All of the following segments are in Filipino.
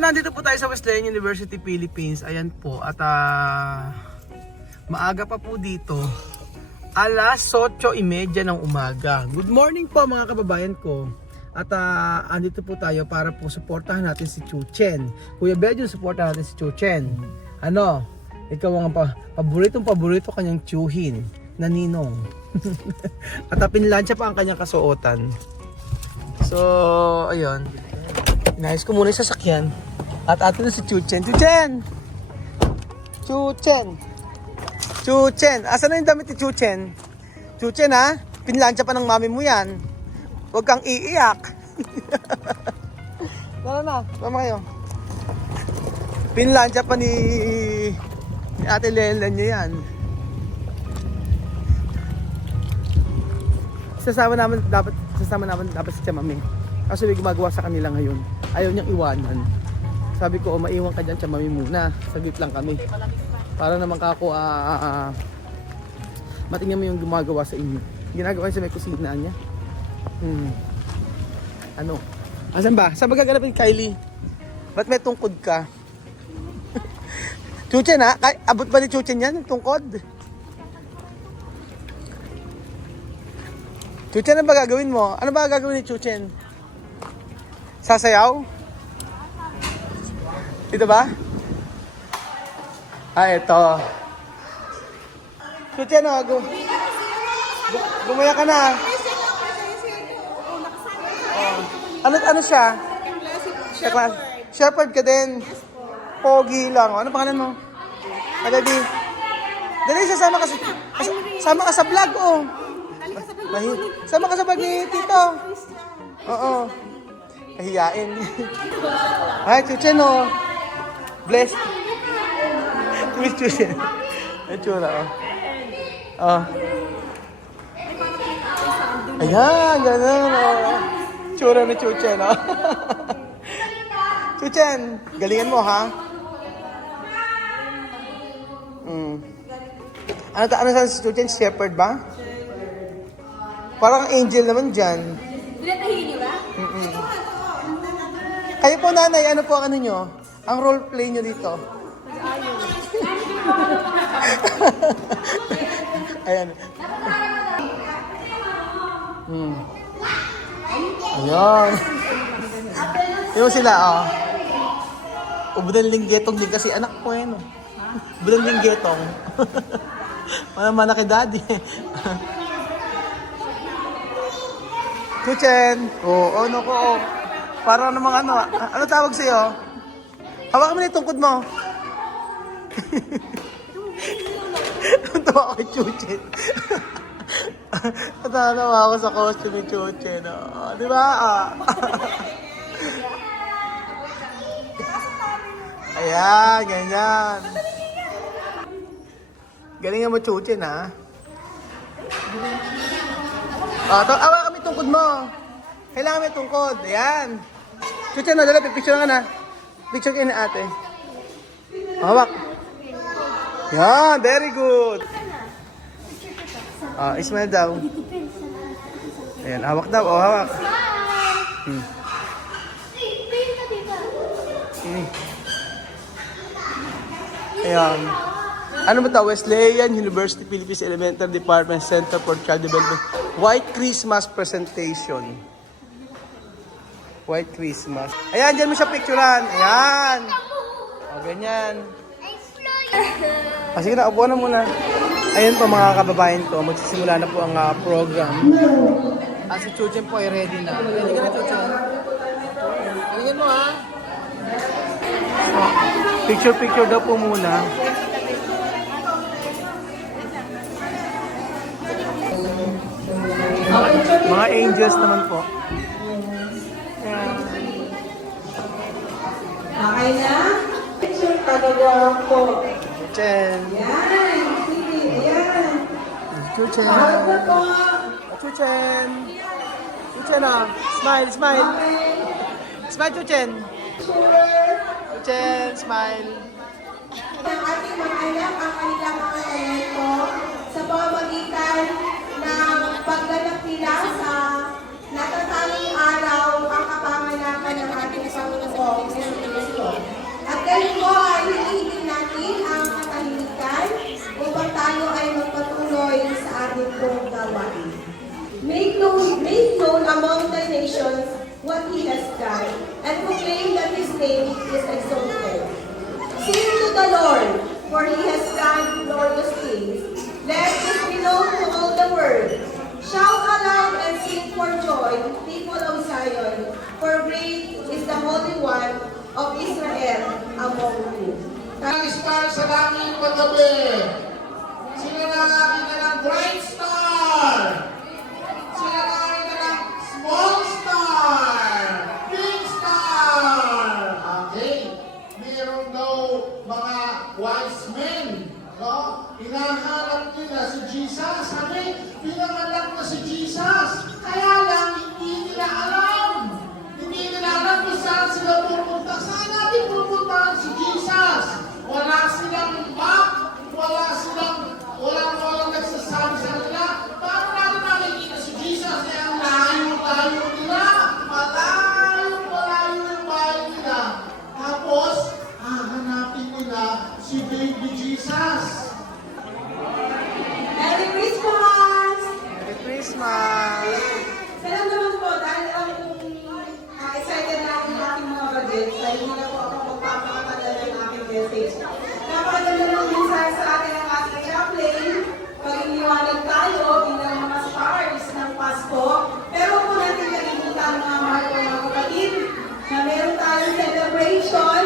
nandito po tayo sa Wesleyan University, Philippines. Ayan po. At maaga pa po dito. Alas 8:30 ng umaga. Good morning po mga kababayan ko. At andito po tayo para po suportahan natin si Chuchen. Kuya Bedjo, suportahan natin si Chuchen. Ano? Ikaw ang paborito kanyang tsuhin na ninong. At pinlansya pa ang kanyang kasuotan. So, ayun. Inayos ko muna yung sasakyan. At atin na si Chuchen. Chuchen! Chuchen! Chuchen! Asan na yung damit ni Chuchen? Chuchen ha? Pinlansya pa ng mami mo yan. Huwag kang iiyak. Tara na, tama kayo. Pinlansya pa ni Ate Lelan niya yan. Sasama naman dapat si Chamaming. Kasi may gumagawa sa kanila ngayon. Ayaw niyang iwanan. Sabi ko, maiwan ka dyan, Chamaming muna. Saglit lang kami. Para naman kako matingnan mo yung gumagawa sa inyo. Ginagawa niya sa may kusina niya. Ano? Asan ba? Saan ba gagalapin, Kylie? Ba't may tungkod ka? Chuchen ha? Abot ba ni Chuchen yan? Yung tungkod? Chuchen, ano ba gagawin mo? Ano ba gagawin ni Chuchen? Sasayaw? Dito ba? Ito. Chuchen, gumaya ka na. Ano siya? Shepherd. Shepherd ka din. Pogi lang. Ano pangalan mo? Dali. Dali, sama ka sa vlog, oh. Sama ka sa vlog ni Tito. Oo. Kahiyain. Ay, Chuchen, oh. Blessed. Miss Chuchen. Natsura, oh. Oh. Ayan, ganun, oh. Tsura ni Chuchen, oh. Chuchen, galingan mo, ha? Ano sa si Chuchen? Shepherd ba? Parang angel naman dyan. Pinatahin niyo ba? Kayo po, nanay, ano po ang ano nyo? Ang role play nyo dito? Ayan. Ayan. Yung sila, oh. Ubudang linggetong din kasi anak ko yan, oh. Ubudang linggetong. Mana kay daddy. Chuchen. Oh, ano ko, oh. Para namang ano, ano tawag sa'yo? Hawakan mo na yung tungkod mo. Tawa ko kay Chuchen. Natanawa ako sa costume ni Chuchen. Oh, di ba? Ayan, ganyan. Galingan mo, Chuchen, ha? Awa kami tungkod mo. Kailangan may tungkod. Ayan. Chuchen, no, dala, picture ka na. Picture ka na ate. Hawak. Yan, very good. Ismail daw. Ayan, hawak daw. Oh, hawak. Ayan. Ano ba ito? Wesleyan University Philippines Elementary Department Center for Child Development. White Christmas presentation. White Christmas. Ayan, dyan mo siya picturean. Ayan. O, ganyan. Sige na, upo na muna. Ayan po mga kababayan ko, magsisimula na po ang program. Si Chuchen po ay ready na. Ready ka na, Chuchen? Galingan mo, ha? Picture daw po muna. Mga angels naman po. Okay na? Picture talaga po. Chuchen. Yan. Sige, yan. Chuchen. Mahal na po. Chuchen. Chuchen, oh. Smile, smile. Smile, Chuchen. Chuchen, smile. Ang ating mga anak, ang kanilang mga elemento sa pamamagitan ng pagganap nila sa natatanging araw ang kapanganakan ng ating Panginoong Jesucristo. known among the nations what he has done, and proclaim that his name is exalted. Sing to the Lord, for he has done glorious things. Let this be known to all the world. Shout aloud and sing for joy, people of Zion, for great is the Holy One of Israel among you. Ang star sa langit paggabi. Sila na nakakita ng bright star. Sila na nakakita ng small star. Big star. Okay. Meron daw mga wise men. No? Hinahanap nila si Jesus. Sabi, pinanganak na si Jesus. Kaya lang, hindi nila alam. Hindi nila alam kung saan sila pupunta. Saan natin pupuntahan si Jesus? Wala silang map, walang nagsasabi sa kanila. Paano natin makikita si Jesus? Eh, ang layo-layo nila. Malayo-malayo yung bahay nila. Tapos, hahanapin nila si baby Jesus. Merry Christmas! Merry Christmas! Salam naman po, dahil ako excited na ang aking mga bagets, ay hindi na po ako magpapakatala ng aking message. Napakaganda ng mensahe sa atin ang ating chaplain, pag-iniwanag tayo bilang mga stars ng Pasko. Pero po natin kalimutan mga mahal ko mga kapatid, na meron tayong celebration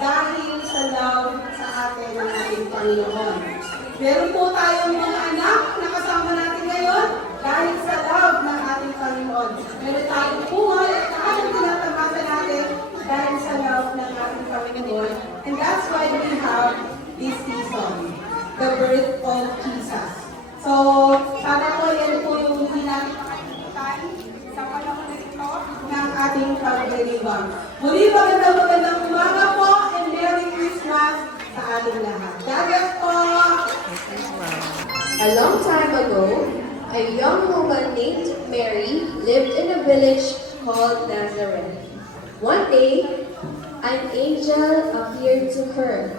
dahil sa love sa atin ng ating Panginoon. Meron po tayong mga anak na kasama natin ngayon dahil sa love ng ating Panginoon. Meron tayong buhay at kayang tinatamasa natin dahil sa love ng ating Panginoon. And that's why we have this season, the birth of Jesus. So, sana po yan po yung hindi natin makalimutan sa panahon na ito ng ating pagdiriwang. Muli magandang umaga po and Merry Christmas sa ating lahat. God bless po! A long time ago, a young woman named Mary lived in a village called Nazareth. One day, an angel appeared to her.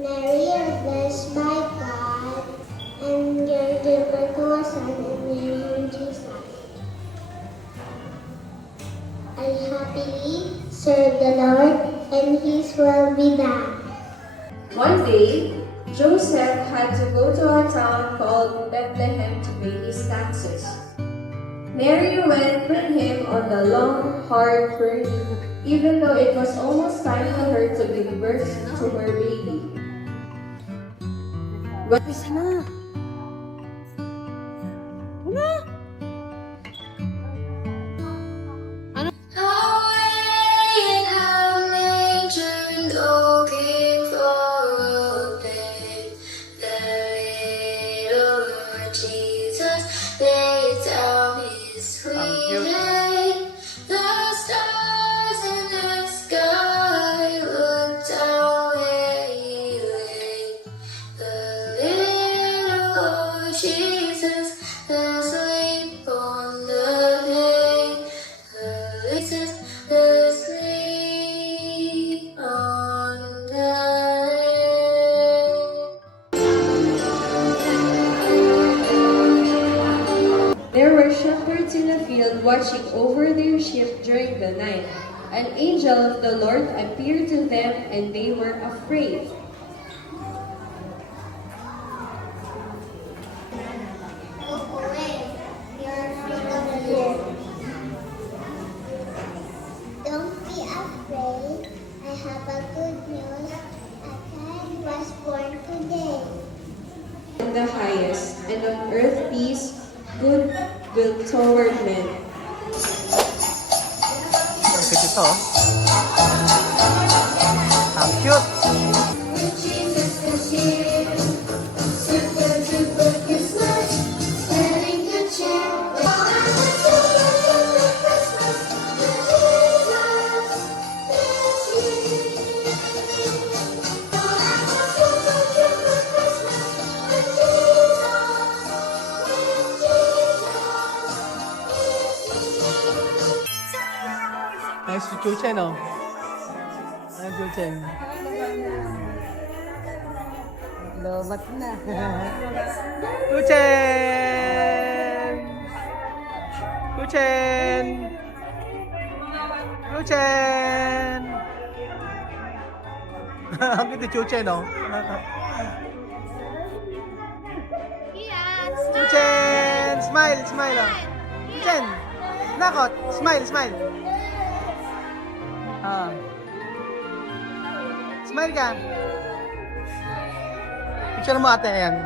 Mary is blessed by God, and you're given to a son and name him Jesus. I happily serve the Lord, and His will be done. One day, Joseph had to go to a town called Bethlehem to pay his taxes. Mary went with him on the long, hard journey, even though it was almost time for her to give birth to her baby. Away in a manger, no king for a bed. The little Lord Jesus laid down his sweet head. The stars in the sky looked down where he lay. The little Lord Jesus asleep on the hay. Jesus asleep on the hay. There were shepherds in the field watching over their sheep during the night. An angel of the Lord appeared to them, and they were afraid. Go away, you're full of fear. Don't be afraid, I have a good news. A child was born today. In the highest, and on earth peace, goodwill toward men. Ang cute ito, oh. Ang cute! Jesus is here. Super duper Christmas. Spreading good cheer. Nice to Chuchen, oh. Ay, Chuchen. Lobat na. Chuchen! Chuchen! Chuchen! Ang cute ni Chuchen, no? Chuchen! Smile, smile, oh. Chuchen! Nakot! Smile, smile! Ah. Smile ka! Picture mo ate, ayan.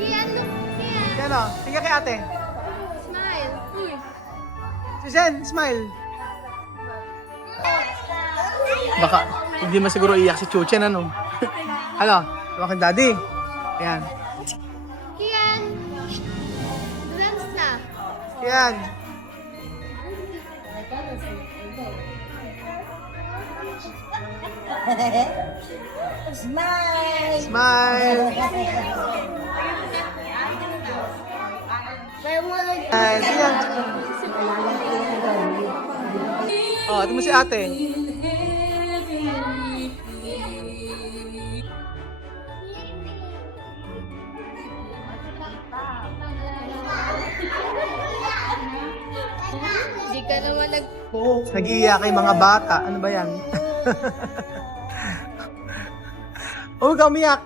Kian, look, Kian. Ayan, oh. Tingnan kay ate. Smile. Uy. Chuchen, smile! Baka hindi man siguro iyak si Chuchen, ano? Ano? Bakit daddy? Ayan. Kian. Dance na. Ayan. Smile! Smile! Ayan. Ayan. Oh, ito mo si ate. Hindi ka naman Nag-iiyak kay mga bata. Ano ba yan? Huwag ka umiyak.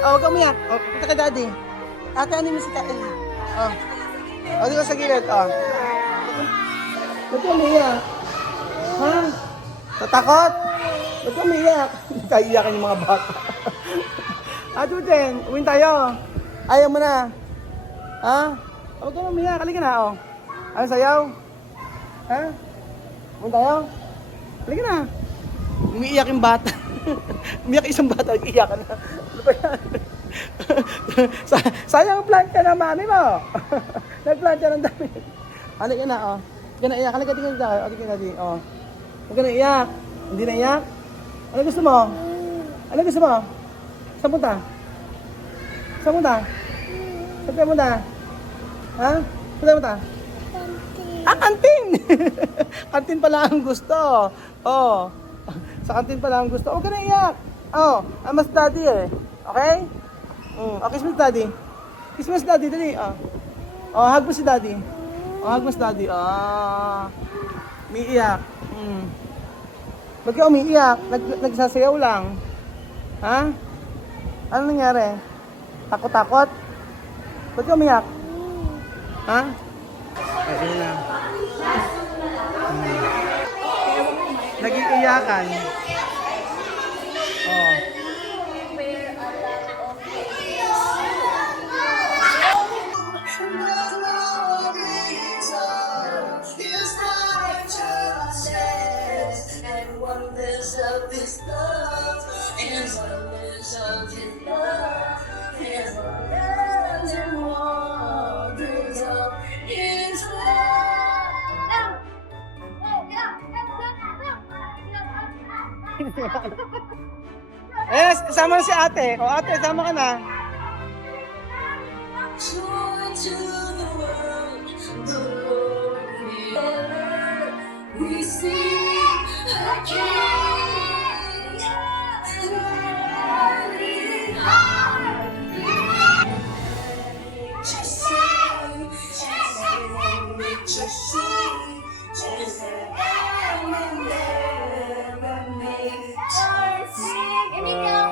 Huwag ka umiyak. Punta ka daddy. Ate, ano mo si ate? Di ba sa gilid? Ba't ka umiyak? Ha? Tatakot? Ba't ka umiyak? Kaiiyakan yung mga bata. Chuchen, uwin tayo. Ayaw mo na. Ha? Huwag ka umiyak. Halika na, Ano sayaw? Ha? Uwin tayo? Halika na. Umiiyak yung bata. Umiiyak isang bata, iiyak na. Ano ba yan? Sayang plancha na mami mo. Nagplancha ng dami. Ano ka na, Huwag ka na iyak. Halika tingin tayo. Halika na din, Huwag ka na iyak. Hindi na iyak. Ano gusto mo? Ano gusto mo? Saan punta? Saan punta? Saan punta? Ha? Saan punta? Kantin! Kantin pala ang gusto. Sa kantin pala ang gusto. Huwag ka na iyak. Mas daddy Okay? Kiss mo si daddy. Kiss mo si daddy, dali. Hug mo si daddy. Hug mo si daddy. Umiiyak. Ba't ka umiiyak? Nagsasayaw lang. Ha? Ano nangyari? Takot-takot? Ba't ka umiyak? Ha? Ayun na. Nag-iiyakan. Sama na si ate. Ate, sama ka na. Wait lang.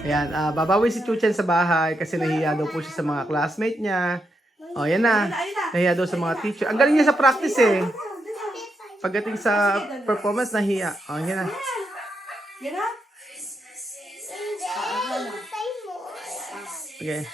Ayan, babawi si Chuchen sa bahay kasi nahiya daw po siya sa mga classmate niya. Yan na. Nahiya daw sa mga teacher. Ang galing niya sa practice Pagdating sa performance, nahiya. Yan na. Hindi. Okay.